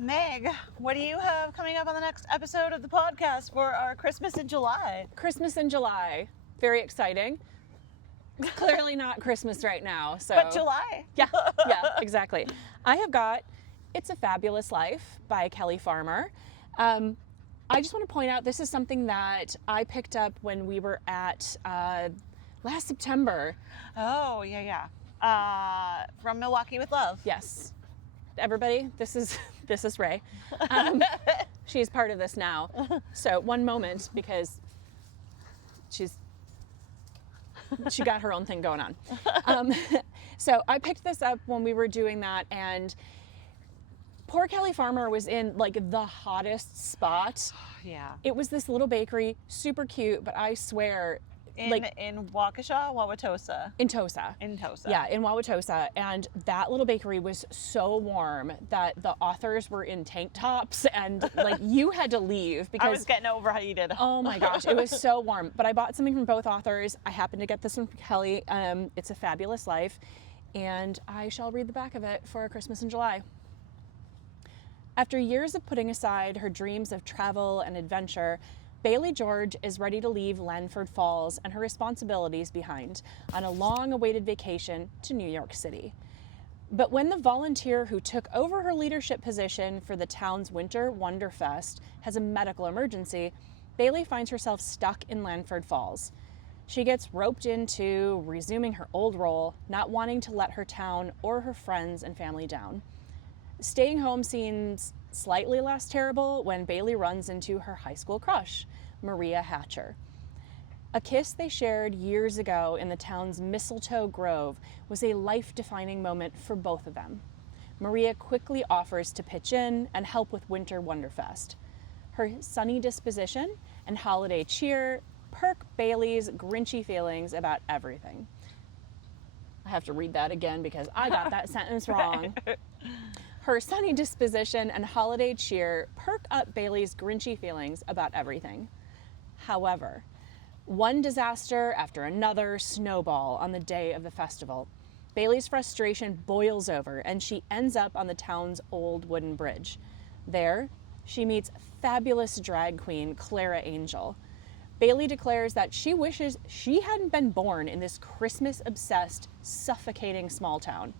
Meg, what do you have coming up on the next episode of the podcast for our Christmas in July? Christmas in July. Very exciting. Clearly not Christmas right now. But July. Yeah, exactly. I have got It's a Fabulous Life by Kelly Farmer. I just want to point out this is something that I picked up when we were at last September. Oh, yeah. From Milwaukee with Love. Yes. Everybody, this is Ray. She's part of this now. So one moment, because she got her own thing going on. So I picked this up when we were doing that, and poor Kelly Farmer was in like the hottest spot. Yeah. It was this little bakery, super cute, but I swear, In Waukesha, Wauwatosa. In Tosa. Yeah, in Wauwatosa. And that little bakery was so warm that the authors were in tank tops and like you had to leave because I was getting overheated. Oh my gosh, it was so warm. But I bought something from both authors. I happened to get this from Kelly. It's a Fabulous Life. And I shall read the back of it for Christmas in July. After years of putting aside her dreams of travel and adventure, Bailey George is ready to leave Lanford Falls and her responsibilities behind on a long-awaited vacation to New York City. But when the volunteer who took over her leadership position for the town's Winter Wonderfest has a medical emergency, Bailey finds herself stuck in Lanford Falls. She gets roped into resuming her old role, not wanting to let her town or her friends and family down. Staying home seems slightly less terrible when Bailey runs into her high school crush, Maria Hatcher. A kiss they shared years ago in the town's Mistletoe Grove was a life-defining moment for both of them. Maria quickly offers to pitch in and help with Winter Wonderfest. Her sunny disposition and holiday cheer perk Bailey's grinchy feelings about everything. I have to read that again because I got that sentence wrong. Her sunny disposition and holiday cheer perk up Bailey's grinchy feelings about everything. However, one disaster after another snowball on the day of the festival. Bailey's frustration boils over and she ends up on the town's old wooden bridge. There, she meets fabulous drag queen Clara Angel. Bailey declares that she wishes she hadn't been born in this Christmas-obsessed, suffocating small town.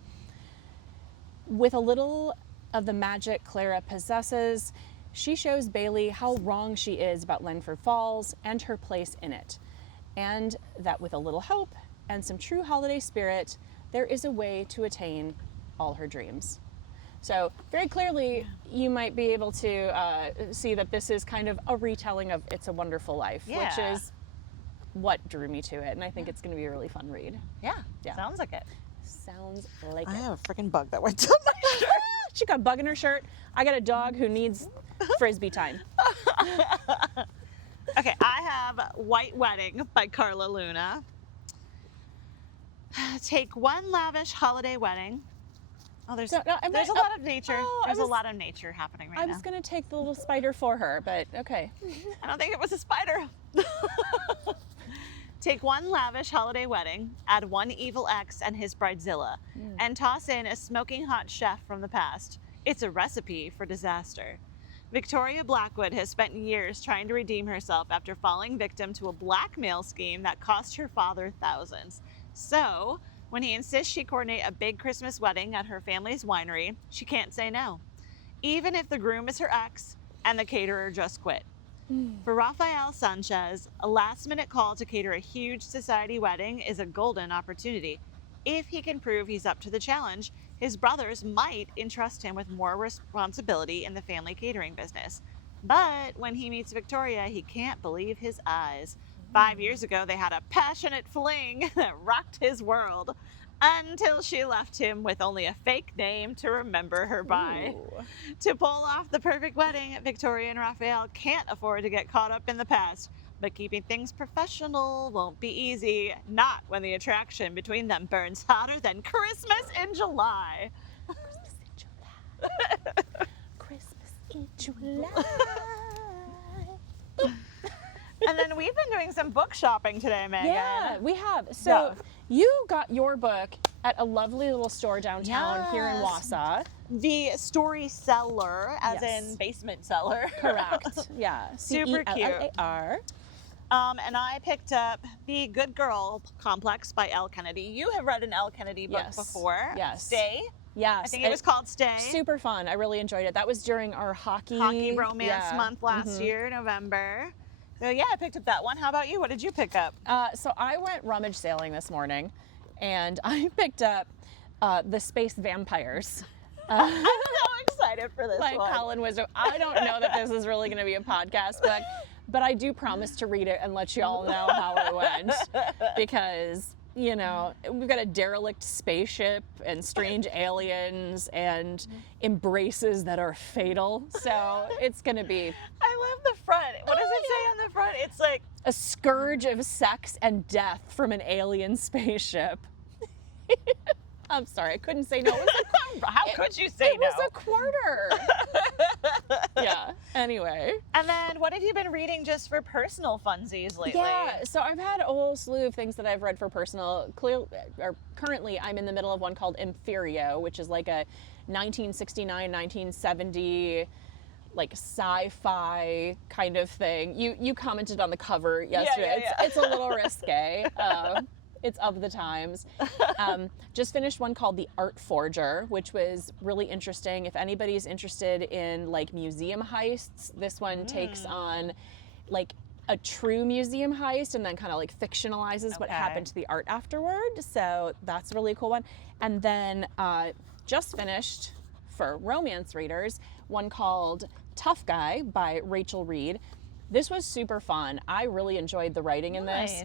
With a little of the magic Clara possesses, she shows Bailey how wrong she is about Lanford Falls and her place in it, and that with a little hope and some true holiday spirit, there is a way to attain all her dreams. So very clearly, you might be able to see that this is kind of a retelling of It's a Wonderful Life, which is what drew me to it, and I think it's going to be a really fun read. Yeah, sounds like it. Sounds like I it. have a freaking bug that went down my shirt. She got a bug in her shirt. I got a dog who needs Frisbee time. Okay, I have White Wedding by Carla Luna. Take one lavish holiday wedding. Oh, there's a lot of nature. There's a lot of nature happening right now. I was going to take the little spider for her, but okay. I don't think it was a spider. Take one lavish holiday wedding, add one evil ex and his bridezilla, and toss in a smoking hot chef from the past. It's a recipe for disaster. Victoria Blackwood has spent years trying to redeem herself after falling victim to a blackmail scheme that cost her father thousands. So, when he insists she coordinate a big Christmas wedding at her family's winery, she can't say no, even if the groom is her ex and the caterer just quit. For Rafael Sanchez, a last-minute call to cater a huge society wedding is a golden opportunity. If he can prove he's up to the challenge, his brothers might entrust him with more responsibility in the family catering business. But when he meets Victoria, he can't believe his eyes. 5 years ago, they had a passionate fling that rocked his world, until she left him with only a fake name to remember her by. Ooh. To pull off the perfect wedding, Victoria and Raphael can't afford to get caught up in the past, but keeping things professional won't be easy, not when the attraction between them burns hotter than Christmas in July. Christmas in July. And then we've been doing some book shopping today, Meghan. Yeah, we have. So you got your book at a lovely little store downtown here in Wausau. the story seller, as Yes. in basement cellar. Correct. Yeah. Super cute. Cellar. And I picked up The Good Girl Complex by Elle Kennedy. You have read an Elle Kennedy book Yes. before. Yes. Stay. Yes. I think it was called Stay. Super fun. I really enjoyed it. That was during our hockey romance month last year, November. So yeah, I picked up that one. How about you? What did you pick up? So I went rummage sailing this morning, and I picked up The Space Vampires. I'm so excited for this By one. Colin Wisdom. I don't know that this is really going to be a podcast book, but I do promise to read it and let you all know how it went, because, you know, we've got a derelict spaceship and strange aliens and embraces that are fatal, so it's going to be I love the front. What does it say on the front? It's like a scourge of sex and death from an alien spaceship. I'm sorry, I couldn't say no. How could you say no? It was a quarter. Yeah, anyway. And then what have you been reading just for personal funsies lately? Yeah, so I've had a whole slew of things that I've read for personal. Currently, I'm in the middle of one called Imperio, which is like a 1969, 1970 like sci-fi kind of thing. You commented on the cover yesterday. Yeah. It's a little risque. It's of the times. Just finished one called The Art Forger, which was really interesting. If anybody's interested in like museum heists, this one takes on like a true museum heist and then kind of like fictionalizes what happened to the art afterward. So that's a really cool one. And then just finished, for romance readers, one called Tough Guy by Rachel Reed. This was super fun. I really enjoyed the writing in this.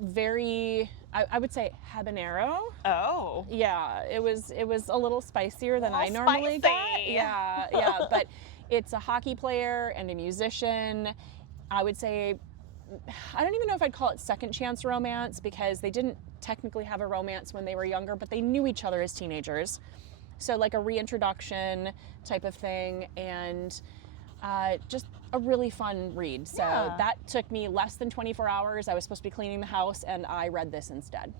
Very, I would say habanero. Oh. Yeah, it was a little spicier than I normally get. Yeah, but it's a hockey player and a musician. I would say, I don't even know if I'd call it second chance romance, because they didn't technically have a romance when they were younger, but they knew each other as teenagers. So like a reintroduction type of thing, and just a really fun read. So that took me less than 24 hours. I was supposed to be cleaning the house, and I read this instead.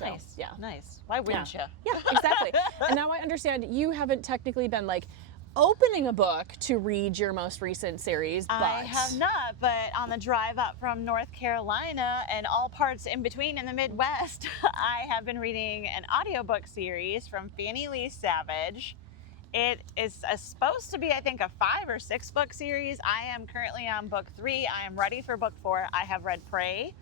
Nice. So, yeah. Nice. Why wouldn't you? Yeah, exactly. And now I understand you haven't technically been like opening a book to read your most recent series, but I have not, but on the drive up from North Carolina and all parts in between in the Midwest, I have been reading an audiobook series from Fannie Lee Savage. It is supposed to be, I think, a 5 or 6 book series. I am currently on book 3. I am ready for book 4. I have read Prey,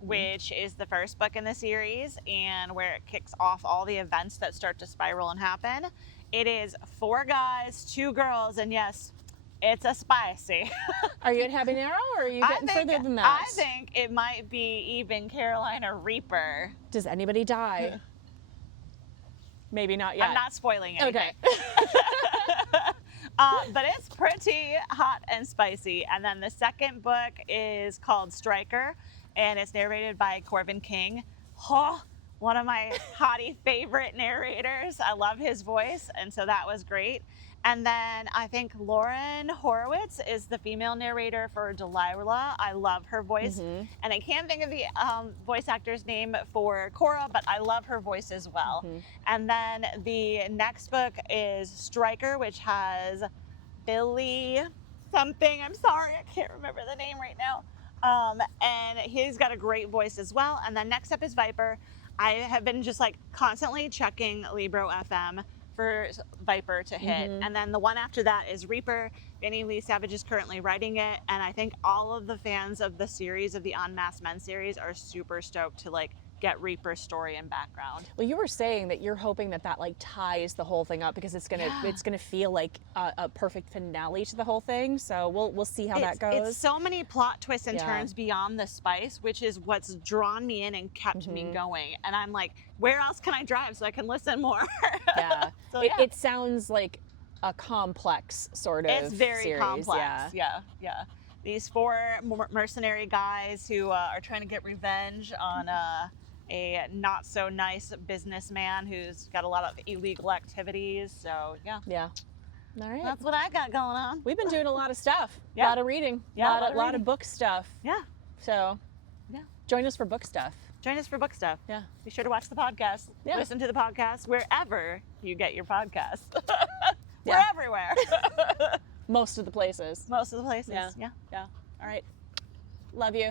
which is the first book in the series, and where it kicks off all the events that start to spiral and happen. It is 4 guys, 2 girls, and yes, it's a spicy. Are you at habanero, or are you getting further than that? I think it might be even Carolina Reaper. Does anybody die? Maybe not yet. I'm not spoiling anything. Okay. But it's pretty hot and spicy. And then the second book is called Striker, and it's narrated by Corbin King. Oh, one of my hottie favorite narrators. I love his voice, and so that was great. And then I think Lauren Horowitz is the female narrator for Delilah. I love her voice. And I can't think of the voice actor's name for Cora, but I love her voice as well. And then the next book is Striker, which has Billy something. I'm sorry, I can't remember the name right now. And he's got a great voice as well. And then next up is Viper. I have been just like constantly checking Libro FM for Viper to hit. And then the one after that is Reaper. Fannie Lee Savage is currently writing it, and I think all of the fans of the series, of the Unmasked Men series, are super stoked to like get Reaper's story and background. Well, you were saying that you're hoping that that like ties the whole thing up, because it's gonna feel like a perfect finale to the whole thing. So we'll see how that goes. It's so many plot twists and turns beyond the spice, which is what's drawn me in and kept me going. And I'm like, where else can I drive so I can listen more? Yeah. So, it sounds like a complex sort of It's very series. complex. Yeah. These 4 mercenary guys who are trying to get revenge on a not so nice businessman who's got a lot of illegal activities. So yeah. All right. That's what I got going on. We've been doing a lot of stuff. Yeah. A lot of reading. Yeah, a lot of book stuff. Yeah. So join us for book stuff. Join us for book stuff. Yeah. Be sure to watch the podcast. Yeah. Listen to the podcast wherever you get your podcasts. We're Yeah. everywhere. Most of the places. Most of the places. Yeah. Yeah. Yeah. All right. Love you.